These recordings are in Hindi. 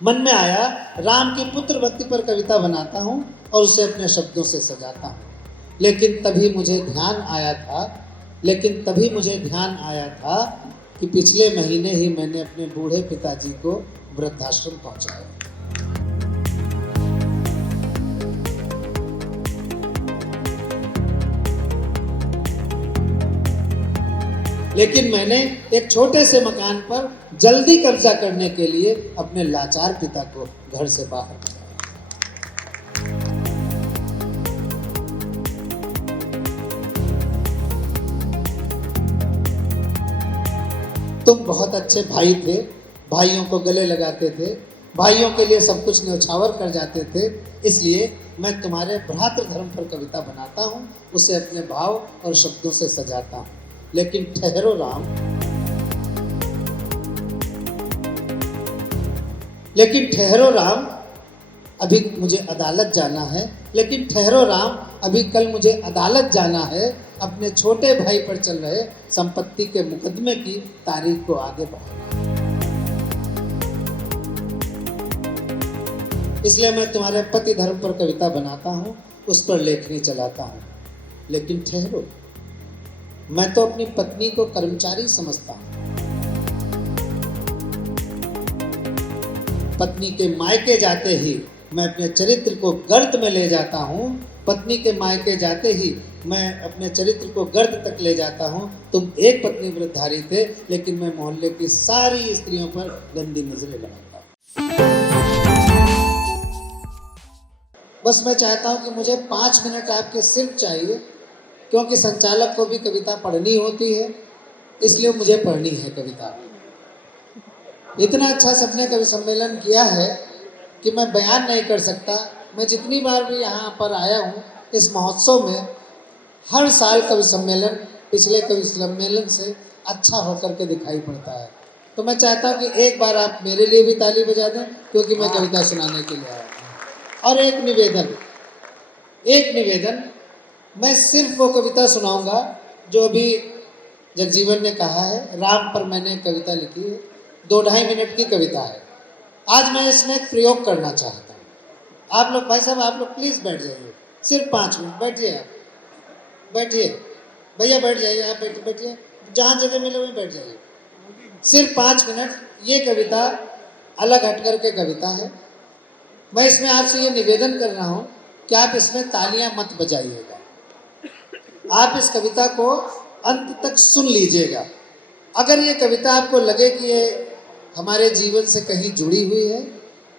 मन में आया राम की पुत्र भक्ति पर कविता बनाता हूँ और उसे अपने शब्दों से सजाता हूँ। लेकिन तभी मुझे ध्यान आया था कि पिछले महीने ही मैंने अपने बूढ़े पिताजी को वृद्धाश्रम पहुंचाया। लेकिन मैंने एक छोटे से मकान पर जल्दी कब्जा करने के लिए अपने लाचार पिता को घर से बाहर निकाला। तुम बहुत अच्छे भाई थे, भाइयों को गले लगाते थे, भाइयों के लिए सब कुछ न्यौछावर कर जाते थे, इसलिए मैं तुम्हारे भ्रातृ धर्म पर कविता बनाता हूँ, उसे अपने भाव और शब्दों से सजाता हूँ। लेकिन ठहरो राम, अभी मुझे अदालत जाना है। लेकिन ठहरो राम, अभी कल मुझे अदालत जाना है, अपने छोटे भाई पर चल रहे संपत्ति के मुकदमे की तारीख को आगे बढ़ाना। इसलिए मैं तुम्हारे पति धर्म पर कविता बनाता हूँ, उस पर लेखनी चलाता हूँ। लेकिन ठहरो, मैं तो अपनी पत्नी को कर्मचारी समझता हूँ। पत्नी के मायके जाते ही मैं अपने चरित्र को गर्त में ले जाता हूँ। पत्नी के मायके जाते ही मैं अपने चरित्र को गर्त तक ले जाता हूँ। तुम एक पत्नी व्रतधारी थे, लेकिन मैं मोहल्ले की सारी स्त्रियों पर गंदी नजरें लगाता हूँ। बस मैं चाहता हूँ कि मुझे 5 मिनट आपके सिर्फ चाहिए, क्योंकि संचालक को भी कविता पढ़नी होती है, इसलिए मुझे पढ़नी है कविता। इतना अच्छा सबने कवि सम्मेलन किया है कि मैं बयान नहीं कर सकता। मैं जितनी बार भी यहाँ पर आया हूँ इस महोत्सव में, हर साल कवि सम्मेलन पिछले कवि सम्मेलन से अच्छा होकर के दिखाई पड़ता है। तो मैं चाहता हूँ कि एक बार आप मेरे लिए भी ताली बजा दें, क्योंकि मैं कविता सुनाने के लिए आया हूँ। और एक निवेदन, मैं सिर्फ वो कविता सुनाऊंगा जो अभी जगजीवन ने कहा है। राम पर मैंने एक कविता लिखी है, 2-2.5 मिनट की कविता है। आज मैं इसमें एक प्रयोग करना चाहता हूँ। आप लोग भाई साहब, आप लोग प्लीज़ बैठ जाइए, सिर्फ 5 मिनट बैठिए। आप बैठिए भैया, बैठ जाइए, आप बैठिए, जहाँ जगह मिले वहीं बैठ जाइए। सिर्फ 5 मिनट। ये कविता अलग हट कर के कविता है। मैं इसमें आपसे ये निवेदन कर रहा हूँ कि आप इसमें तालियां मत बजाइएगा। आप इस कविता को अंत तक सुन लीजिएगा। अगर ये कविता आपको लगे कि ये हमारे जीवन से कहीं जुड़ी हुई है,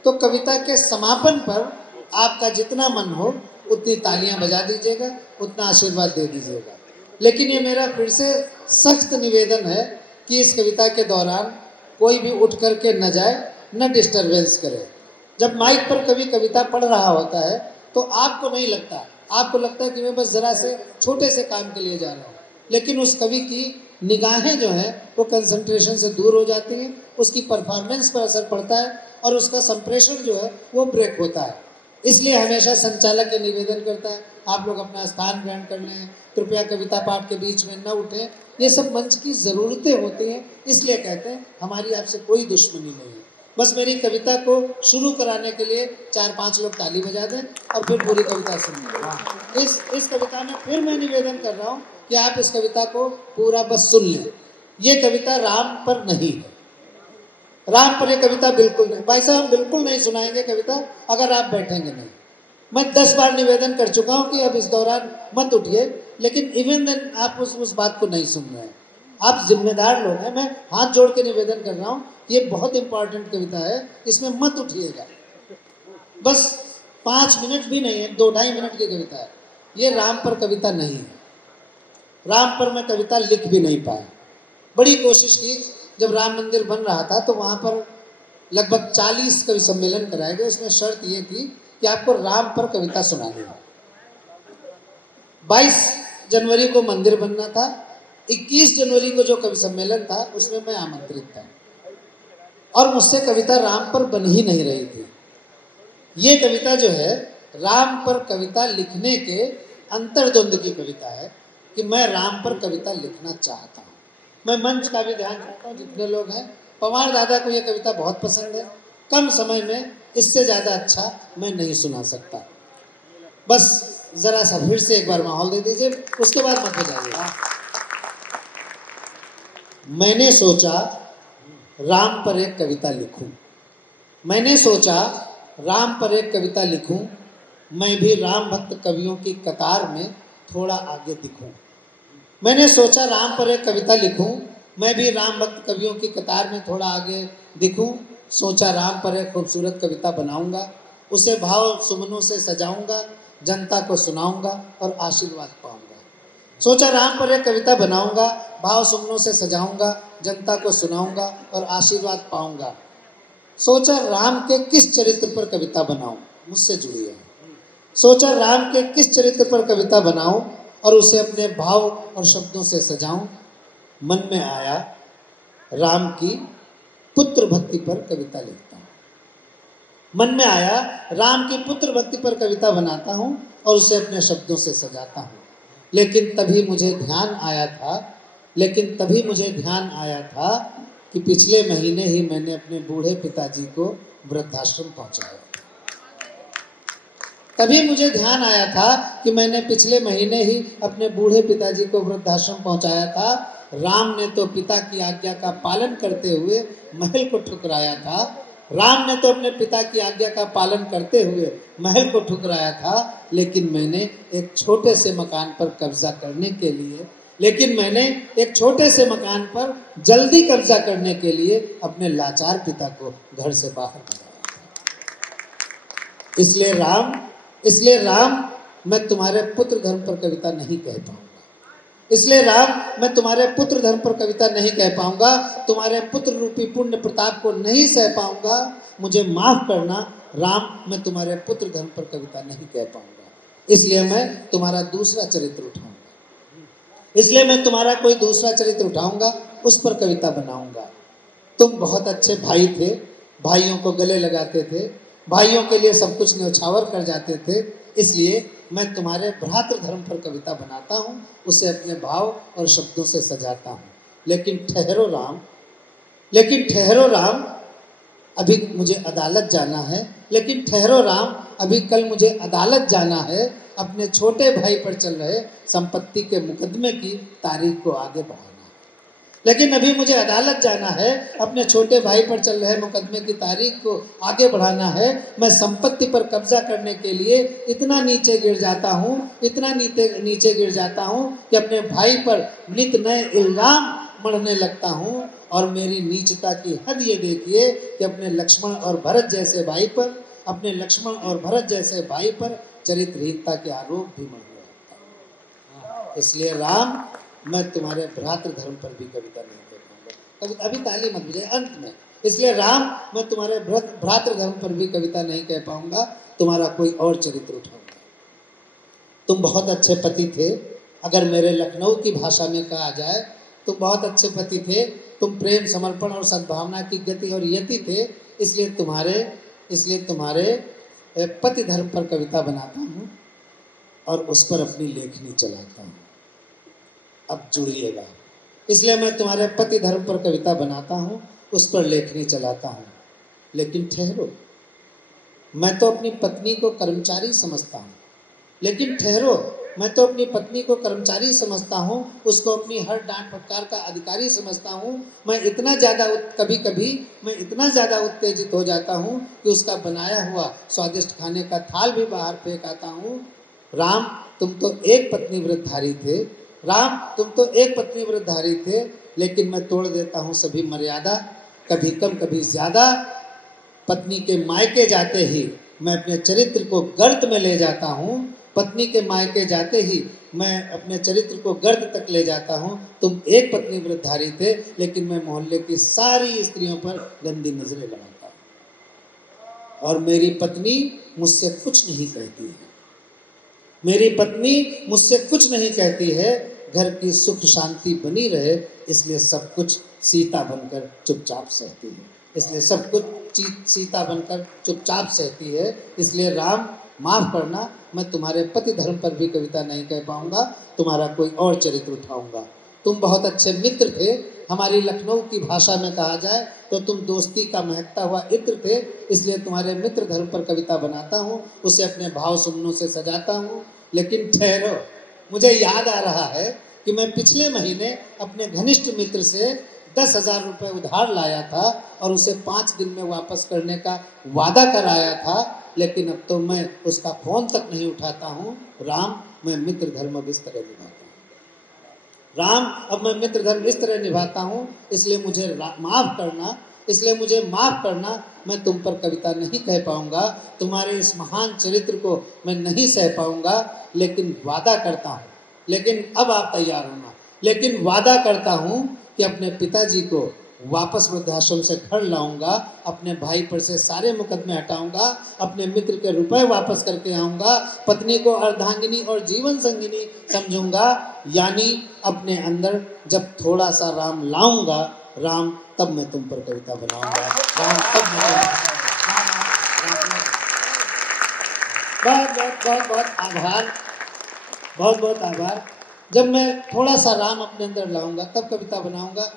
तो कविता के समापन पर आपका जितना मन हो उतनी तालियां बजा दीजिएगा, उतना आशीर्वाद दे दीजिएगा। लेकिन ये मेरा फिर से सख्त निवेदन है कि इस कविता के दौरान कोई भी उठ करके न जाए, न डिस्टर्बेंस करे। जब माइक पर कवि कविता पढ़ रहा होता है तो आपको नहीं लगता, आपको लगता है कि मैं बस ज़रा से छोटे से काम के लिए जा रहा हूँ, लेकिन उस कवि की निगाहें जो हैं वो कंसंट्रेशन से दूर हो जाती हैं, उसकी परफॉर्मेंस पर असर पड़ता है और उसका संप्रेषण जो है वो ब्रेक होता है। इसलिए हमेशा संचालक ये निवेदन करता है, आप लोग अपना स्थान ग्रहण कर लें, कृपया कविता पाठ के बीच में न उठें। ये सब मंच की ज़रूरतें होती हैं, इसलिए कहते हैं हमारी आपसे कोई दुश्मनी नहीं है। बस मेरी कविता को शुरू कराने के लिए 4-5 लोग ताली बजा दें और फिर पूरी कविता सुनिए। इस कविता में फिर मैं निवेदन कर रहा हूँ कि आप इस कविता को पूरा बस सुन लें। ये कविता राम पर नहीं है, राम पर ये कविता बिल्कुल नहीं। भाई साहब, हम बिल्कुल नहीं सुनाएंगे कविता अगर आप बैठेंगे नहीं। मैं 10 बार निवेदन कर चुका हूँ कि अब इस दौरान मत उठिए, लेकिन इवन देन आप उस बात को नहीं सुन रहे हैं। आप जिम्मेदार लोग हैं, मैं हाथ जोड़ के निवेदन कर रहा हूँ, ये बहुत इंपॉर्टेंट कविता है, इसमें मत उठिएगा। बस 5 मिनट भी नहीं है, 2-2.5 मिनट की कविता है। ये राम पर कविता नहीं है, राम पर मैं कविता लिख भी नहीं पाया। बड़ी कोशिश की, जब राम मंदिर बन रहा था तो वहाँ पर लगभग 40 कवि सम्मेलन कराए गए। उसमें शर्त ये थी कि आपको राम पर कविता सुनानी है। 22 जनवरी को मंदिर बनना था, 21 जनवरी को जो कवि सम्मेलन था उसमें मैं आमंत्रित था, और मुझसे कविता राम पर बन ही नहीं रही थी। ये कविता जो है राम पर कविता लिखने के अंतर्द्वंद की कविता है कि मैं राम पर कविता लिखना चाहता हूँ। मैं मंच का भी ध्यान रखता हूँ, जितने लोग हैं, पवार दादा को ये कविता बहुत पसंद है, कम समय में इससे ज़्यादा अच्छा मैं नहीं सुना सकता। बस ज़रा सा फिर से एक बार माहौल दे दीजिए, उसके बाद मत हो जाइए। मैंने सोचा राम पर एक कविता लिखूं। मैंने सोचा राम पर एक कविता लिखूं, मैं भी राम भक्त कवियों की कतार में थोड़ा आगे दिखूं। मैंने सोचा राम पर एक कविता लिखूं, मैं भी राम भक्त कवियों की कतार में थोड़ा आगे दिखूं। सोचा राम पर एक खूबसूरत कविता बनाऊंगा, उसे भाव सुमनों से सजाऊंगा, जनता को सुनाऊंगा और आशीर्वाद पाऊंगा। सोचा राम पर एक कविता बनाऊंगा, भाव सुमनों से सजाऊंगा, जनता को सुनाऊंगा और आशीर्वाद पाऊंगा। सोचा राम के किस चरित्र पर कविता बनाऊं, मुझसे जुड़ी है। सोचा राम के किस चरित्र पर कविता बनाऊं और उसे अपने भाव और शब्दों से सजाऊं। मन में आया राम की पुत्र भक्ति पर कविता लिखता हूं। मन में आया राम की पुत्र भक्ति पर कविता बनाता हूं और उसे अपने शब्दों से सजाता हूं। लेकिन तभी मुझे ध्यान आया था कि पिछले महीने ही मैंने अपने बूढ़े पिताजी को वृद्धाश्रम पहुंचाया। तभी मुझे ध्यान आया था कि मैंने पिछले महीने ही अपने बूढ़े पिताजी को वृद्धाश्रम पहुंचाया था। राम ने तो पिता की आज्ञा का पालन करते हुए महल को ठुकराया था। राम ने तो अपने पिता की आज्ञा का पालन करते हुए महल को ठुकराया था। लेकिन मैंने एक छोटे से मकान पर कब्जा करने के लिए जल्दी कब्जा करने के लिए अपने लाचार पिता को घर से बाहर भगाया। इसलिए राम मैं तुम्हारे पुत्र धर्म पर कविता नहीं कह पाऊंगा। इसलिए राम मैं तुम्हारे पुत्र धर्म पर कविता नहीं कह पाऊंगा, तुम्हारे पुत्र रूपी पुण्य प्रताप को नहीं सह पाऊंगा। मुझे माफ करना राम, मैं तुम्हारे पुत्र धर्म पर कविता नहीं कह पाऊंगा। इसलिए मैं तुम्हारा दूसरा चरित्र उठाऊंगा। इसलिए मैं तुम्हारा कोई दूसरा चरित्र उठाऊंगा, उस पर कविता बनाऊंगा। तुम बहुत अच्छे भाई थे, भाइयों को गले लगाते थे, भाइयों के लिए सब कुछ न्यौछावर कर जाते थे। इसलिए मैं तुम्हारे भ्रातृ धर्म पर कविता बनाता हूँ, उसे अपने भाव और शब्दों से सजाता हूँ। लेकिन ठहरो राम, अभी मुझे अदालत जाना है। लेकिन ठहरो राम, अभी कल मुझे अदालत जाना है। अपने छोटे भाई पर चल रहे संपत्ति के मुकदमे की तारीख को आगे बढ़ाना है। लेकिन अभी मुझे अदालत जाना है, अपने छोटे भाई पर चल रहे मुकदमे की तारीख को आगे बढ़ाना है। मैं संपत्ति पर कब्जा करने के लिए इतना नीचे गिर जाता हूँ कि अपने भाई पर नित नए इल्जाम मढ़ने लगता हूँ। और मेरी नीचता की हद ये देखिए कि अपने लक्ष्मण और भरत जैसे भाई पर चरित्रहीनता के आरोप भी मढ़ने लगता हूँ। इसलिए राम, मैं तुम्हारे भ्रातृ धर्म पर भी कविता नहीं कह पाऊंगा। अभी ताली मत बजाए, अंत में। इसलिए राम, मैं तुम्हारे भ्रातृ धर्म पर भी कविता नहीं कह पाऊंगा, तुम्हारा कोई और चरित्र उठाऊंगा। तुम बहुत अच्छे पति थे, अगर मेरे लखनऊ की भाषा में कहा जाए, तुम बहुत अच्छे पति थे। तुम प्रेम, समर्पण और सद्भावना की गति और यति थे। इसलिए तुम्हारे पति धर्म पर कविता बनाता हूँ और उस पर अपनी लेखनी चलाता हूँ। अब जुड़िएगा। इसलिए मैं तुम्हारे पति धर्म पर कविता बनाता हूँ, उस पर लेखनी चलाता हूँ। लेकिन ठहरो, मैं तो अपनी पत्नी को कर्मचारी समझता हूँ। उसको अपनी हर डांट फटकार का अधिकारी समझता हूँ। मैं इतना ज़्यादा उत्तेजित हो जाता हूँ कि उसका बनाया हुआ स्वादिष्ट खाने का थाल भी बाहर फेंक आता हूँ। राम, तुम तो एक पत्नी व्रतधारी थे, लेकिन मैं तोड़ देता हूँ सभी मर्यादा। कभी कम कभी ज़्यादा, पत्नी के मायके जाते ही मैं अपने चरित्र को गर्त में ले जाता हूँ। पत्नी के मायके जाते ही मैं अपने चरित्र को गर्त तक ले जाता हूँ। तुम एक पत्नी व्रतधारी थे, लेकिन मैं मोहल्ले की सारी स्त्रियों पर गंदी नजरें लगाता हूँ। और मेरी पत्नी मुझसे कुछ नहीं कहती है। घर की सुख शांति बनी रहे, इसलिए सब कुछ सीता बनकर चुपचाप सहती है। इसलिए राम, माफ करना, मैं तुम्हारे पति धर्म पर भी कविता नहीं कह पाऊंगा, तुम्हारा कोई और चरित्र उठाऊंगा। तुम बहुत अच्छे मित्र थे। हमारी लखनऊ की भाषा में कहा जाए तो तुम दोस्ती का महकता हुआ इत्र थे, इसलिए तुम्हारे मित्र धर्म पर कविता बनाता हूँ, उसे अपने भाव सुमनों से सजाता हूँ। लेकिन ठहरो, मुझे याद आ रहा है कि मैं पिछले महीने अपने घनिष्ठ मित्र से 10,000 रुपये उधार लाया था और उसे 5 दिन में वापस करने का वादा कराया था, लेकिन अब तो मैं उसका फ़ोन तक नहीं उठाता हूँ। राम, मैं मित्र धर्म अब इस तरह निभाता हूँ। राम, अब मैं मित्र धर्म इस तरह निभाता हूँ, इसलिए मुझे माफ़ करना, इसलिए मुझे माफ़ करना। मैं तुम पर कविता नहीं कह पाऊँगा, तुम्हारे इस महान चरित्र को मैं नहीं सह पाऊँगा, लेकिन वादा करता हूँ, लेकिन अब आप तैयार होना, लेकिन वादा करता हूँ कि अपने पिताजी को वापस वृद्धाश्रम से घर लाऊंगा, अपने भाई पर से सारे मुकदमे हटाऊंगा, अपने मित्र के रुपए वापस करके आऊंगा, पत्नी को अर्धांगिनी और जीवन संगिनी समझूंगा। यानी अपने अंदर जब थोड़ा सा राम लाऊंगा, राम, तब मैं तुम पर कविता बनाऊंगा। राम, तब मैं बहुत बहुत बहुत बहुत आभार, बहुत बहुत आभार। जब मैं थोड़ा सा राम अपने अंदर लाऊंगा तब कविता बनाऊंगा।